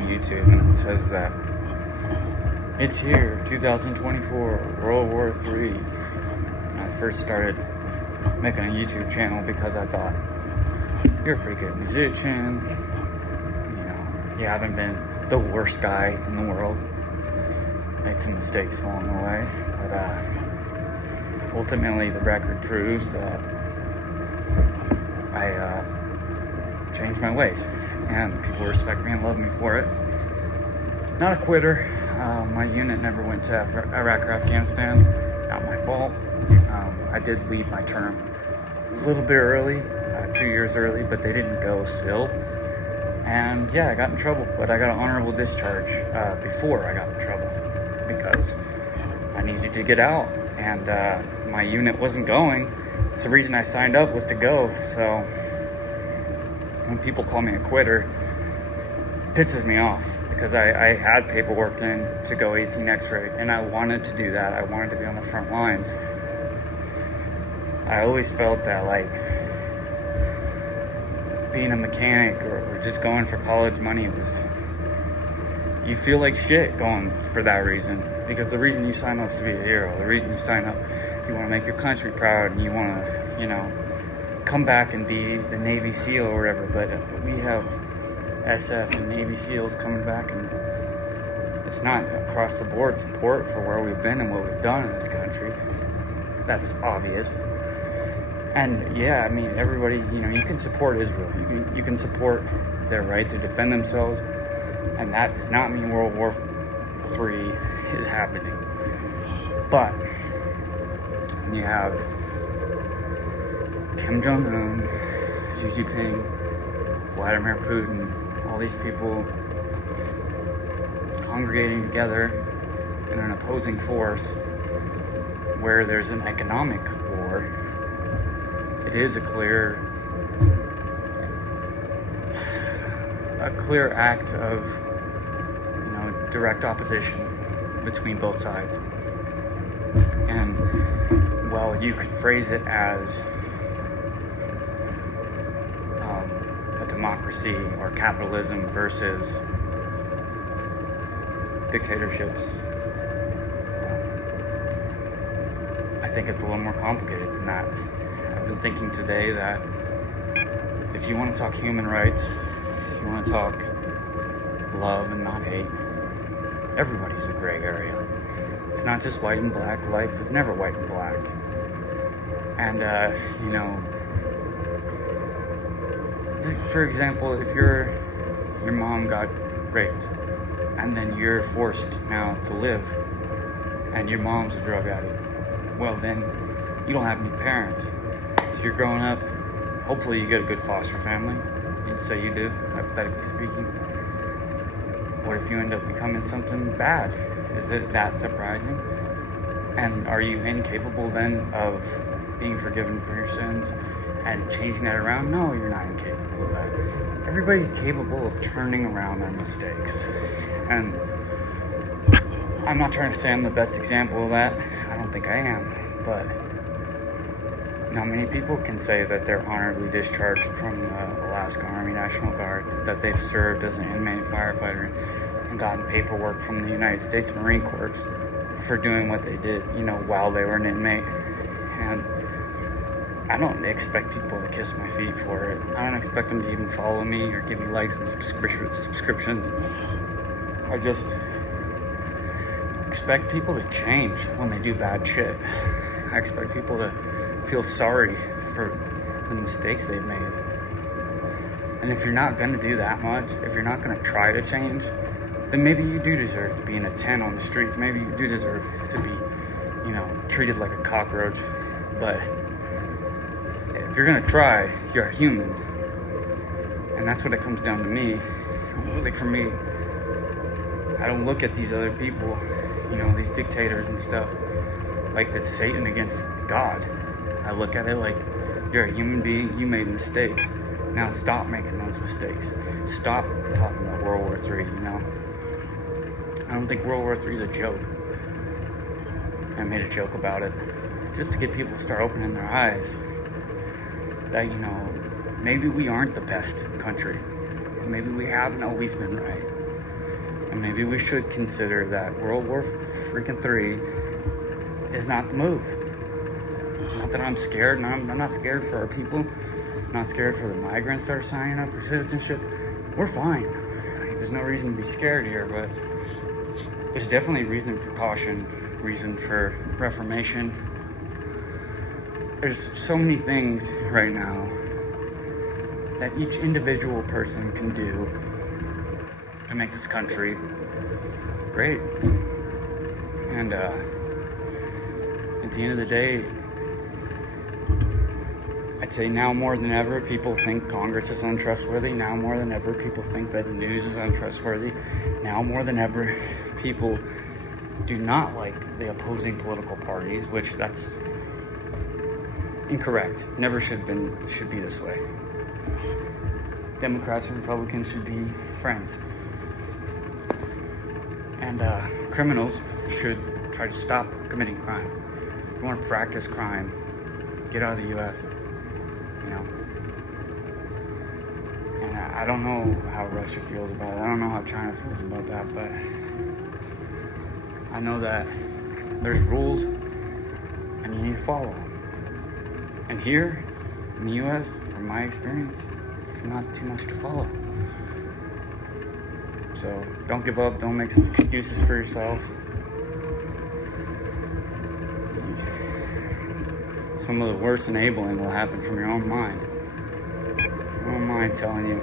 on YouTube, and it says that it's here, 2024, World War III. And I first started making a YouTube channel because I thought, you're a pretty good musician, you know, you haven't been the worst guy in the world, made some mistakes along the way, but ultimately the record proves that I changed my ways, and people respect me and love me for it. Not a quitter. My unit never went to Iraq or Afghanistan. Not my fault. I did leave my term a little bit early, 2 years early, but they didn't go still. And yeah, I got in trouble, but I got an honorable discharge before I got in trouble because I needed to get out, and my unit wasn't going. So the reason I signed up was to go. So when people call me a quitter, it pisses me off because I had paperwork in to go 18 X-ray, and I wanted to do that. I wanted to be on the front lines. I always felt that, like, being a mechanic or just going for college money was, you feel like shit going for that reason, because the reason you sign up is to be a hero. The reason you sign up, you want to make your country proud, and you want to, you know, come back and be the Navy SEAL or whatever. But we have SF and Navy SEALs coming back, and it's not across the board support for where we've been and what we've done in this country. That's obvious. And yeah, I mean, everybody, you know, you can support Israel. You can support their right to defend themselves, and that does not mean World War III is happening. But you have Kim Jong-un, Xi Jinping, Vladimir Putin, all these people congregating together in an opposing force where there's an economic war. It is a clear act of, you know, direct opposition between both sides. And, well, you could phrase it as a democracy or capitalism versus dictatorships. I think it's a little more complicated than that. I've been thinking today that if you want to talk human rights, if you want to talk love and not hate, everybody's a gray area. It's not just white and black. Life is never white and black. And, you know, for example, if your mom got raped and then you're forced now to live and your mom's a drug addict, well, then you don't have any parents. So you're growing up, hopefully you get a good foster family. You'd say you do, hypothetically speaking. What if you end up becoming something bad? Is it that surprising? And are you incapable then of being forgiven for your sins and changing that around? No, you're not incapable of that. Everybody's capable of turning around their mistakes. And I'm not trying to say I'm the best example of that. I don't think I am. But not many people can say that they're honorably discharged from the Alaska Army National Guard, that they've served as an inmate firefighter and gotten paperwork from the United States Marine Corps for doing what they did, you know, while they were an inmate. And I don't expect people to kiss my feet for it. I don't expect them to even follow me or give me likes and subscriptions. I just expect people to change when they do bad shit. I expect people to feel sorry for the mistakes they've made. And if you're not going to do that much, if you're not going to try to change, then maybe you do deserve to be in a tent on the streets. Maybe you do deserve to be, you know, treated like a cockroach. But if you're going to try, you're a human. And that's what it comes down to me. Like, for me, I don't look at these other people, you know, these dictators and stuff, like that's Satan against God. I look at it like, you're a human being, you made mistakes. Now stop making those mistakes. Stop talking about World War III, you know. I don't think World War III is a joke. I made a joke about it just to get people to start opening their eyes that, you know, maybe we aren't the best country. Maybe we haven't always been right. And maybe we should consider that World War freaking III is not the move. Not that I'm scared, and I'm not scared for our people. I'm not scared for the migrants that are signing up for citizenship. We're fine. Like, there's no reason to be scared here, but there's definitely reason for caution, reason for reformation. There's so many things right now that each individual person can do to make this country great. And at the end of the day, I'd say now more than ever, people think Congress is untrustworthy. Now more than ever, people think that the news is untrustworthy. Now more than ever, people do not like the opposing political parties, which that's incorrect. Never should be this way. Democrats and Republicans should be friends. And criminals should try to stop committing crime. If you want to practice crime, get out of the U.S. You know. And I don't know how Russia feels about it. I don't know how China feels about that, but I know that there's rules and you need to follow them. And here in the U.S., from my experience, it's not too much to follow. So don't give up. Don't make excuses for yourself. Some of the worst enabling will happen from your own mind. Your own mind telling you,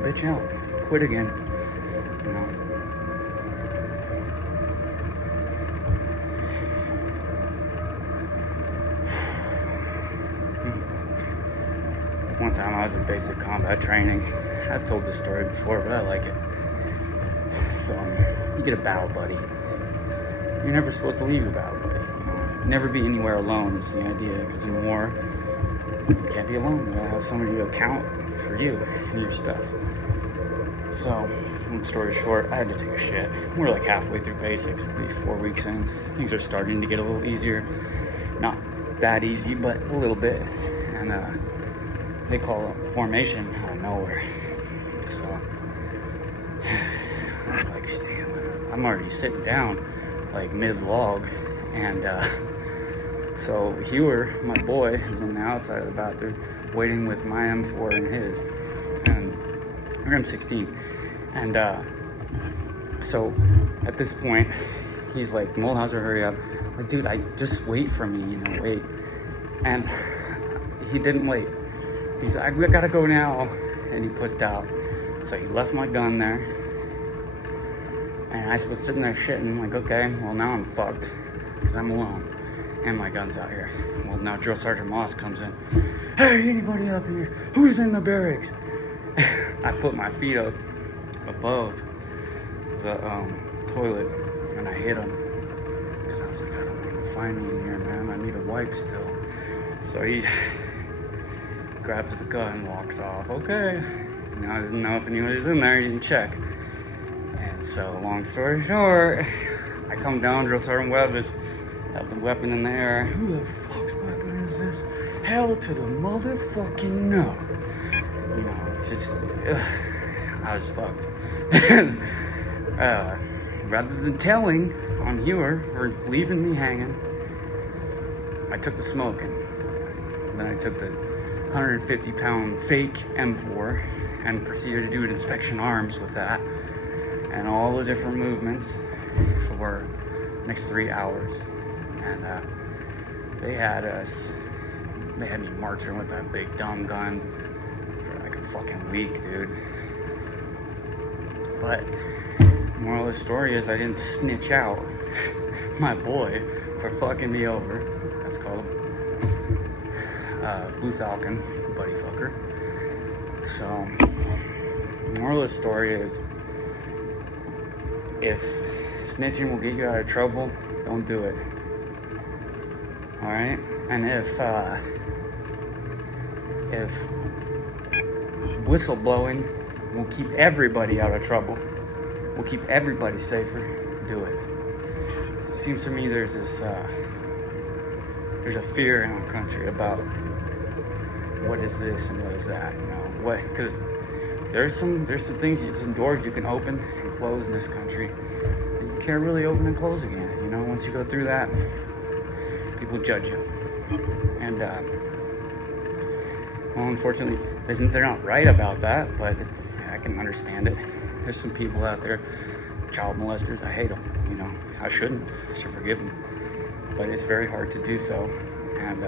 bitch out, quit again. You know. One time I was in basic combat training. I've told this story before, but I like it. So, you get a battle buddy. You're never supposed to leave your battle buddy. You know, never be anywhere alone is the idea, because in war, you can't be alone. You gotta have somebody to account for you and your stuff. So, long story short, I had to take a shit. We're like halfway through basics, maybe 4 weeks in. Things are starting to get a little easier. Not that easy, but a little bit. And they call it formation out of nowhere. So, I'm like, damn, I'm already sitting down, like mid-log, and so Hewer, my boy, is on the outside of the bathroom, waiting with my M4 and his, and or M16, and so at this point, he's like, Mulhauser, hurry up. I'm like, dude, just wait for me, wait, and he didn't wait. He's like, I gotta go now, and he pushed out. So he left my gun there, and I was sitting there shitting. I'm like, okay, well now I'm fucked, because I'm alone, and my gun's out here. Well, now Drill Sergeant Moss comes in. Hey, anybody out here? Who's in the barracks? I put my feet up above the toilet, and I hit him, because I was like, I don't want him to find me in here, man. I need a wipe still. So he grabs the gun and walks off. Okay. Now I didn't know if anyone was in there, he didn't check. And so, long story short, I come down, Drill Sergeant Webb have the weapon in the air. Who the fuck's weapon is this? Hell to the motherfucking no. You know, it's just, I was fucked. Rather than telling on Hewer for leaving me hanging, I took the smoking. Then I took the 150-pound fake M4 and proceeded to do inspection arms with that and all the different movements for the next 3 hours. And they had me marching with that big dumb gun for like a fucking week, dude. But the moral of the story is I didn't snitch out my boy for fucking me over. That's called Blue Falcon, buddy fucker. So, the moral of the story is, if snitching will get you out of trouble, don't do it. Alright? And if whistleblowing will keep everybody out of trouble, will keep everybody safer, do it. It seems to me there's a fear in our country about what is this and what is that, what, because there's some things, some doors you can open and closed in this country. You can't really open and close again. You know, once you go through that, people judge you. And, well, unfortunately, they're not right about that, but I can understand it. There's some people out there, child molesters, I hate them, you know. I should forgive them. But it's very hard to do so. And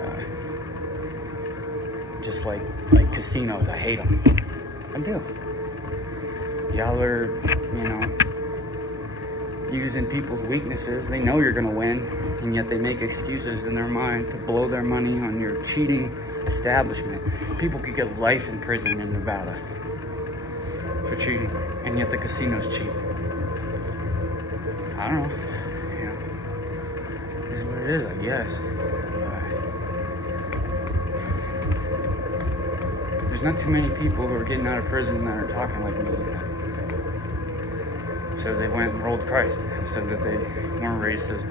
just like casinos, I hate them. I do. Y'all are, you know, using people's weaknesses. They know you're gonna win, and yet they make excuses in their mind to blow their money on your cheating establishment. People could get life in prison in Nevada for cheating, and yet the casinos cheat. I don't know. You know, it's what it is, I guess. There's not too many people who are getting out of prison that are talking like me. So they went and rolled Christ. Said that they weren't racist.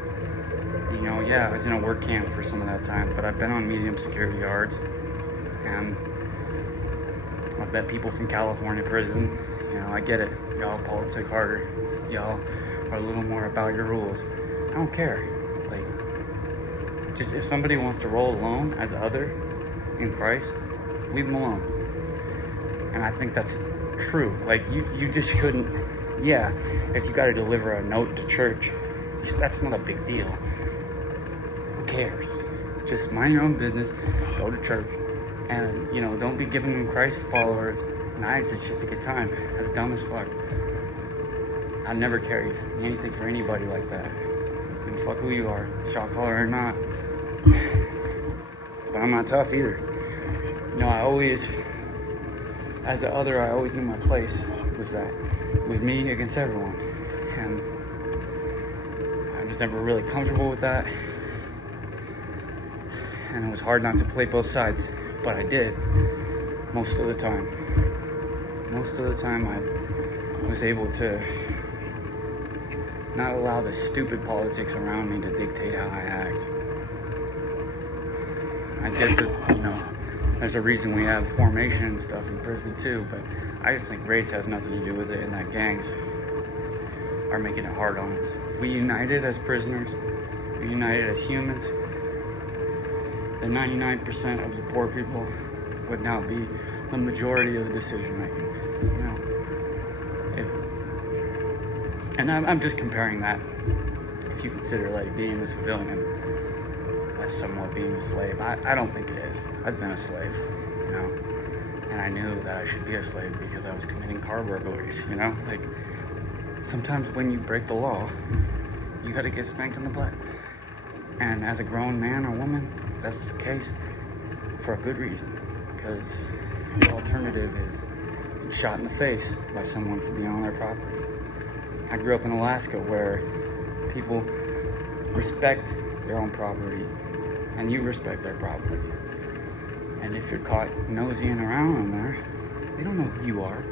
You know, yeah, I was in a work camp for some of that time, but I've been on medium security yards, and I've met people from California prison. You know, I get it. Y'all politic harder. Y'all are a little more about your rules. I don't care. Like, just if somebody wants to roll alone as other in Christ, leave them alone. And I think that's true. Like, you just couldn't. Yeah, if you got to deliver a note to church, that's not a big deal. Who cares? Just mind your own business, go to church, and, you know, don't be giving Christ followers knives and shit to get time. That's dumb as fuck. I've never carried anything for anybody like that. And fuck who you are, shot caller or not. But I'm not tough either. You know, I always knew my place was that. It was me against everyone, and I was never really comfortable with that, and it was hard not to play both sides, but I did most of the time. Most of the time I was able to not allow the stupid politics around me to dictate how I act. I get that, you know, there's a reason we have formation and stuff in prison too, but I just think race has nothing to do with it, and that gangs are making it hard on us. If we united as prisoners, we united as humans, then 99% of the poor people would now be the majority of the decision making. You know, and I'm just comparing that. If you consider like being a civilian as somewhat being a slave, I don't think it is. I've been a slave, you know. And I knew that I should be a slave because I was committing car burglaries, you know? Like, sometimes when you break the law, you gotta get spanked in the butt. And as a grown man or woman, that's the case for a good reason. Because the alternative is shot in the face by someone for being on their property. I grew up in Alaska where people respect their own property and you respect their property. And if you're caught nosying around on there, they don't know who you are.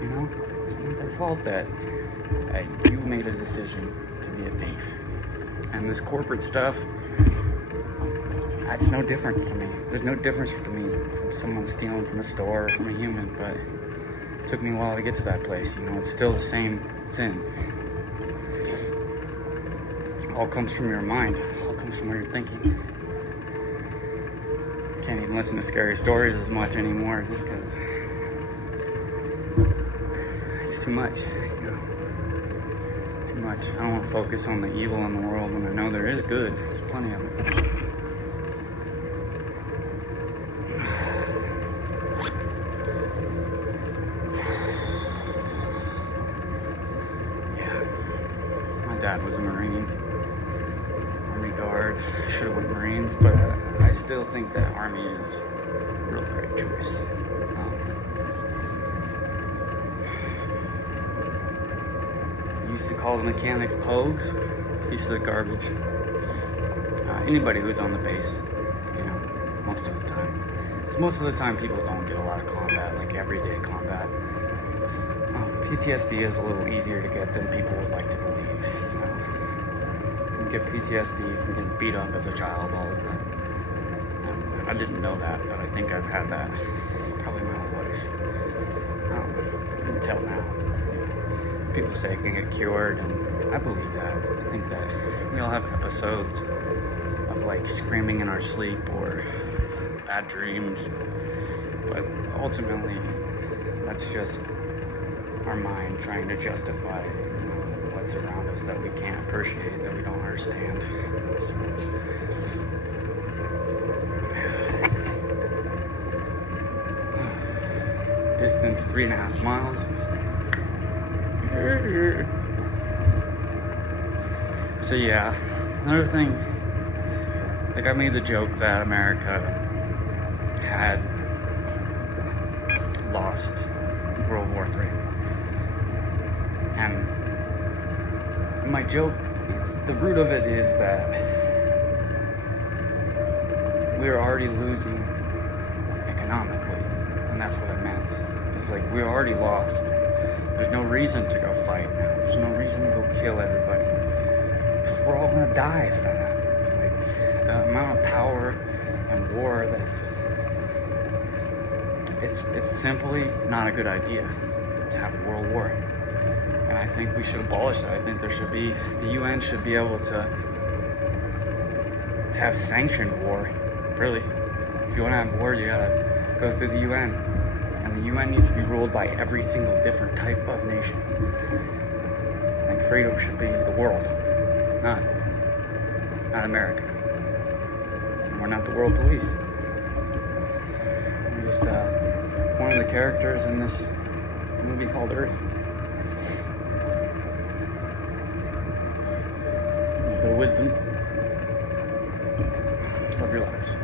You know, it's not their fault that you made a decision to be a thief. And this corporate stuff, that's no difference to me. There's no difference to me from someone stealing from a store or from a human, but it took me a while to get to that place. You know, it's still the same sin. It all comes from your mind. It all comes from what you're thinking. Can't even listen to scary stories as much anymore just because it's too much, you know. Too much. I don't want to focus on the evil in the world when I know there is good. There's plenty of it. Yeah. My dad was a Marine. Army guard. I should have went Marines, but I still think that Army is a real great choice. Used to call the mechanics pogues, piece of the garbage. Anybody who's on the base, you know, most of the time. Because most of the time people don't get a lot of combat, like everyday combat. PTSD is a little easier to get than people would like to believe, you know. You get PTSD from getting beat up as a child all the time. I didn't know that, but I think I've had that probably my whole life. Until now. people's sake and get cured, and I believe that. I think that we all have episodes of like screaming in our sleep or bad dreams, but ultimately that's just our mind trying to justify, what's around us that we can't appreciate, that we don't understand. So, distance 3.5 miles. So yeah, another thing, like I made the joke that America had lost World War III. And my joke, the root of it is that we're already losing economically. And that's what I meant. It's like we're already lost. There's no reason to go fight now. There's no reason to go kill everybody. Because we're all gonna die if that happens. Like the amount of power and war it's simply not a good idea to have a world war. And I think we should abolish that. I think the UN should be able to have sanctioned war. Really. If you wanna have war, you gotta go through the UN. And the UN needs to be ruled by every single different type of nation. And freedom should be the world, not America. And we're not the world police. We're just one of the characters in this movie called Earth. A bit of wisdom. Love your lives.